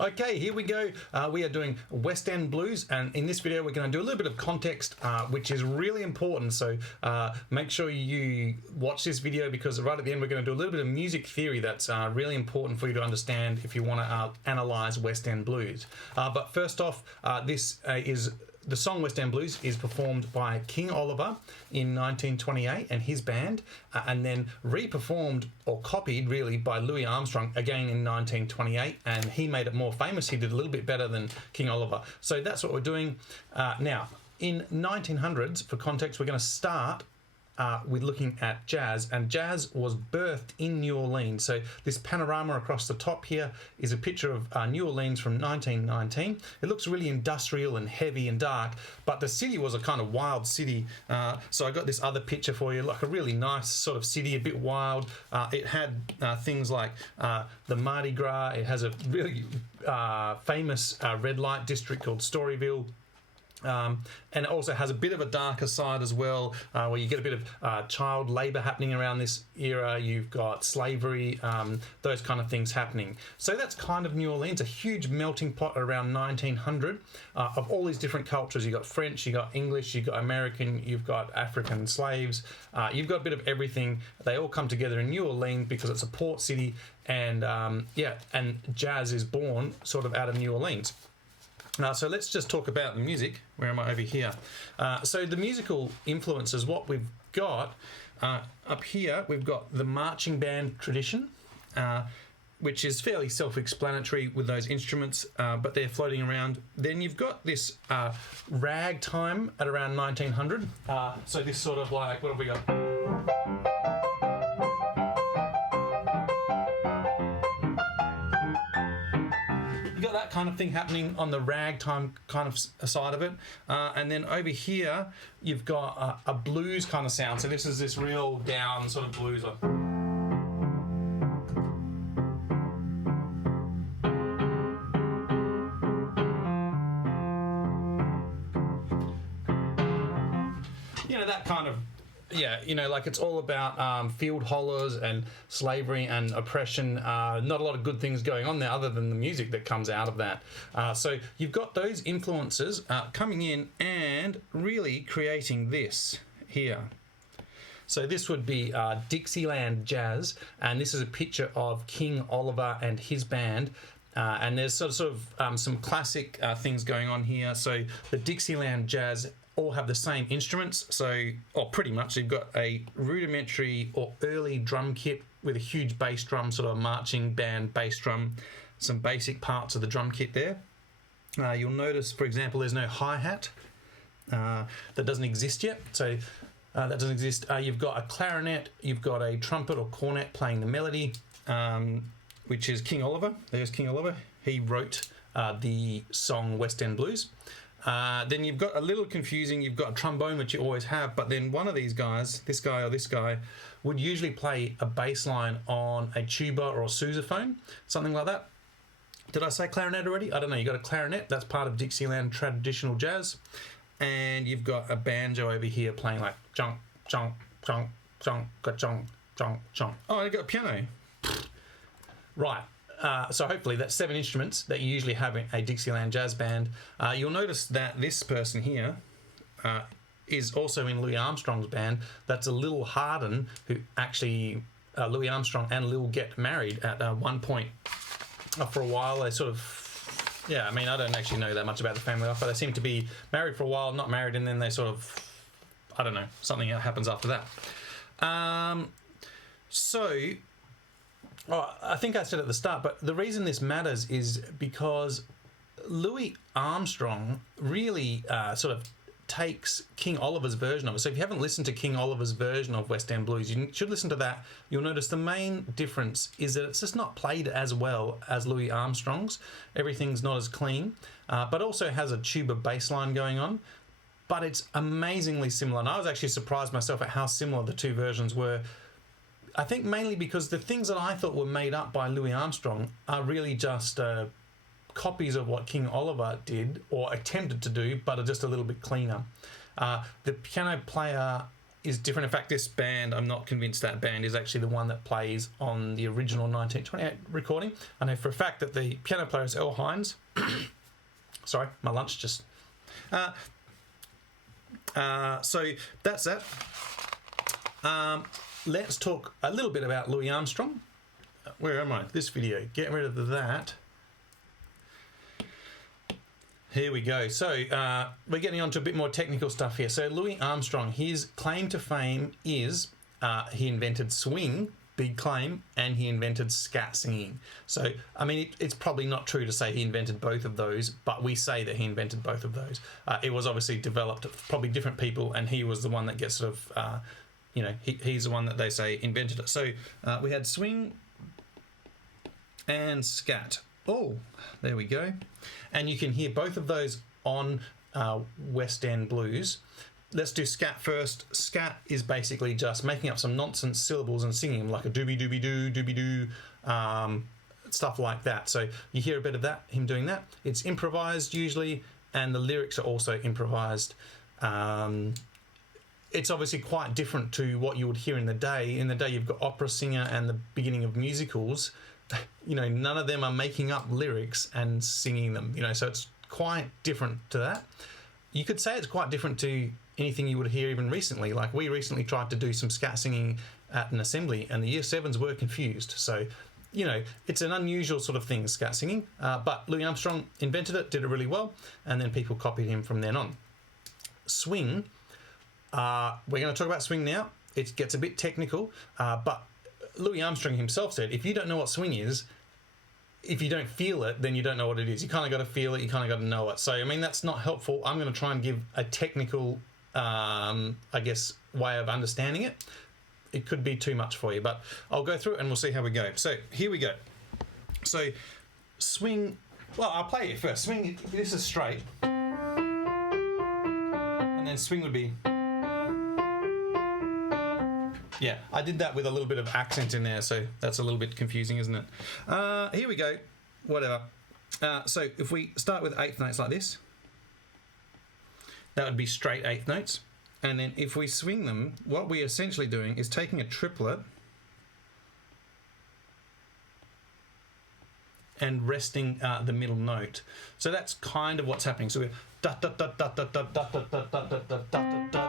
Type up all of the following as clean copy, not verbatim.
Okay, here we go. We are doing West End blues, and in this video we're going to do a little bit of context, which is really important. So make sure you watch this video, because right at the end we're going to do a little bit of music theory that's really important for you to understand if you want to analyze West End blues. But first off, the song West End Blues is performed by King Oliver in 1928 and his band, and then re-performed or copied really by Louis Armstrong again in 1928, and he made it more famous. He did a little bit better than King Oliver. So that's what we're doing now. In 1900s, for context, we're going to start with looking at jazz, and jazz was birthed in New Orleans. So this panorama across the top here is a picture of New Orleans from 1919. It looks really industrial and heavy and dark, but the city was a kind of wild city. So I got this other picture for you, like a really nice sort of city, a bit wild. It had things like the Mardi Gras. It has a really famous red light district called Storyville. And it also has a bit of a darker side as well, where you get a bit of child labour happening around this era. You've got slavery, those kind of things happening. So that's kind of New Orleans, a huge melting pot around 1900 of all these different cultures. You've got French, you've got English, you've got American, you've got African slaves. You've got a bit of everything. They all come together in New Orleans because it's a port city, and and jazz is born sort of out of New Orleans. So let's just talk about the music. Where am I? Over here. So the musical influences, what we've got up here, we've got the marching band tradition, which is fairly self-explanatory with those instruments, but they're floating around. Then you've got this ragtime at around 1900. So this sort of like, what have we got? You got that kind of thing happening on the ragtime kind of side of it, and then over here you've got a blues kind of sound. So this is this real down sort of blues. You know, that kind of. Yeah, you know, like it's all about field hollers and slavery and oppression. Not a lot of good things going on there other than the music that comes out of that. So you've got those influences coming in and really creating this here. So this would be Dixieland jazz, and this is a picture of King Oliver and his band. And there's sort of some classic things going on here. So the Dixieland jazz all have the same instruments, or pretty much. You've got a rudimentary or early drum kit with a huge bass drum, sort of a marching band bass drum, some basic parts of the drum kit there. You'll notice, for example, there's no hi-hat. That doesn't exist yet, so that doesn't exist. You've got a clarinet, you've got a trumpet or cornet playing the melody, which is King Oliver. There's King Oliver. He wrote the song West End Blues. Then you've got a little confusing, you've got a trombone, which you always have, but then one of these guys, this guy or this guy, would usually play a bass line on a tuba or a sousaphone, something like that. Did I say clarinet already? I don't know. You've got a clarinet, that's part of Dixieland traditional jazz, and you've got a banjo over here playing like chunk, chunk, chunk, chunk, chunk, chunk, chunk. Oh, I got a piano. Right. So hopefully that's 7 instruments that you usually have in a Dixieland jazz band. You'll notice that this person here is also in Louis Armstrong's band. That's a Lil Hardin, who actually Louis Armstrong and Lil get married at one point. For a while they sort of, I mean, I don't actually know that much about the family life, but they seem to be married for a while, not married, and then they sort of, I don't know, something happens after that. Oh, I think I said at the start, but the reason this matters is because Louis Armstrong really sort of takes King Oliver's version of it. So if you haven't listened to King Oliver's version of West End Blues, you should listen to that. You'll notice the main difference is that it's just not played as well as Louis Armstrong's. Everything's not as clean, but also has a tuba bass line going on. But it's amazingly similar, and I was actually surprised myself at how similar the two versions were. I think mainly because the things that I thought were made up by Louis Armstrong are really just copies of what King Oliver did or attempted to do, but are just a little bit cleaner. The piano player is different. In fact, this band, I'm not convinced that band is actually the one that plays on the original 1928 recording. I know for a fact that the piano player is Earl Hines. Sorry, my lunch just... so that's that. Let's talk a little bit about Louis Armstrong. Where am I? This video. Get rid of that. Here we go. So we're getting on to a bit more technical stuff here. So Louis Armstrong, his claim to fame is he invented swing, big claim, and he invented scat singing. So, I mean, it's probably not true to say he invented both of those, but we say that he invented both of those. It was obviously developed, probably different people, and he was the one that gets sort of, you know, he's the one that they say invented it. So we had swing and scat. Oh, there we go. And you can hear both of those on West End Blues. Let's do scat first. Scat is basically just making up some nonsense syllables and singing them, like a doobie-doo, stuff like that. So you hear a bit of that, him doing that. It's improvised usually, and the lyrics are also improvised. It's obviously quite different to what you would hear in the day. In the day, you've got opera singer and the beginning of musicals. You know, none of them are making up lyrics and singing them, you know, so it's quite different to that. You could say it's quite different to anything you would hear even recently. Like, we recently tried to do some scat singing at an assembly, and the Year 7s were confused. So, you know, it's an unusual sort of thing, scat singing. But Louis Armstrong invented it, did it really well, and then people copied him from then on. Swing, we're going to talk about swing now. It gets a bit technical, but Louis Armstrong himself said, if you don't know what swing is, if you don't feel it, then you don't know what it is. You kind of got to feel it, you kind of got to know it. So, I mean, that's not helpful. I'm going to try and give a technical, I guess, way of understanding it. It could be too much for you, but I'll go through it and we'll see how we go. So, here we go. So, swing, well, I'll play it first. Swing, this is straight. And then swing would be... Yeah, I did that with a little bit of accent in there, so that's a little bit confusing, isn't it? Here we go. Whatever. So if we start with eighth notes like this, that would be straight eighth notes. And then if we swing them, what we're essentially doing is taking a triplet and resting the middle note. So that's kind of what's happening. So we're da da da da da da da da da da da da da da da.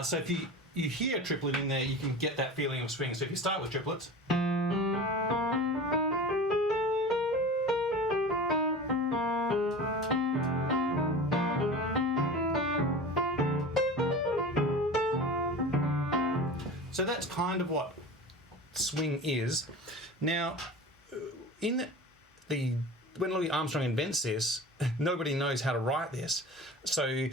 So if you hear a triplet in there, you can get that feeling of swing. So if you start with triplets, so that's kind of what swing is. Now, in the when Louis Armstrong invents this, nobody knows how to write this. So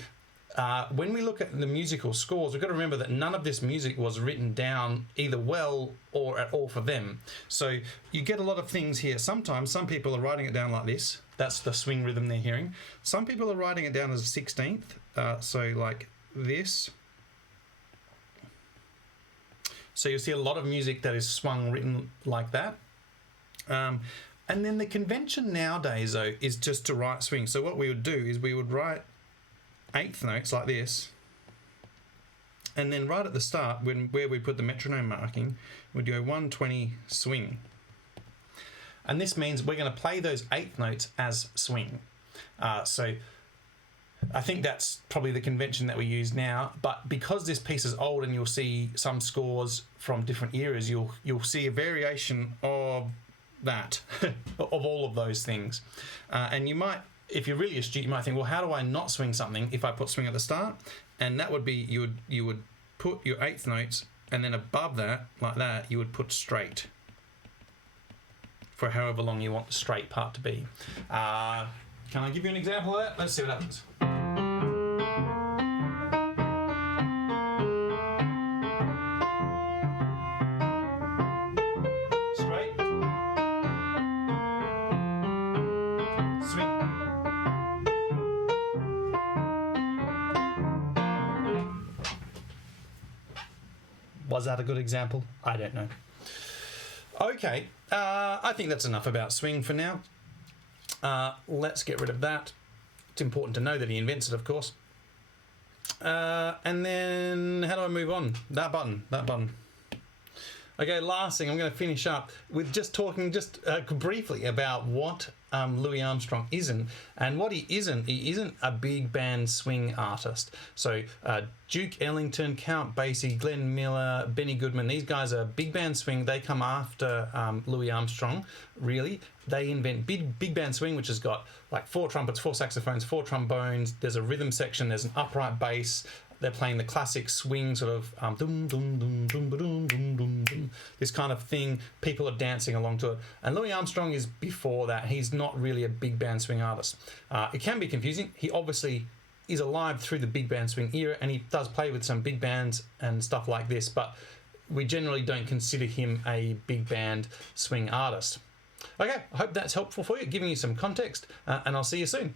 when we look at the musical scores, we've got to remember that none of this music was written down either well or at all for them. So you get a lot of things here. Sometimes some people are writing it down like this. That's the swing rhythm they're hearing. Some people are writing it down as a 16th. So like this. So you'll see a lot of music that is swung written like that. And then the convention nowadays, though, is just to write swing. So what we would do is we would write eighth notes like this, and then right at the start, where we put the metronome marking, we'd go 120 swing. And this means we're going to play those eighth notes as swing. So I think that's probably the convention that we use now, but because this piece is old and you'll see some scores from different eras, you'll see a variation of that, of all of those things. And you might, if you're really astute, you might think, well, how do I not swing something if I put swing at the start? And that would be, you would put your eighth notes, and then above that, like that, you would put straight for however long you want the straight part to be. Can I give you an example of that? Let's see what happens. Was that a good example? I don't know. Okay, I think that's enough about swing for now. Let's get rid of that. It's important to know that he invents it, of course. And then how do I move on? That button. Okay, last thing, I'm going to finish up with just talking briefly about what Louis Armstrong isn't. And what he isn't a big band swing artist. So Duke Ellington, Count Basie, Glenn Miller, Benny Goodman, these guys are big band swing. They come after Louis Armstrong, really. They invent big band swing, which has got like 4 trumpets, 4 saxophones, 4 trombones. There's a rhythm section, there's an upright bass. They're playing the classic swing sort of dum, dum, dum, dum, dum, dum, dum, dum, this kind of thing. People are dancing along to it. And Louis Armstrong is before that. He's not really a big band swing artist. It can be confusing. He obviously is alive through the big band swing era, and he does play with some big bands and stuff like this, but we generally don't consider him a big band swing artist. Okay, I hope that's helpful for you, giving you some context, and I'll see you soon.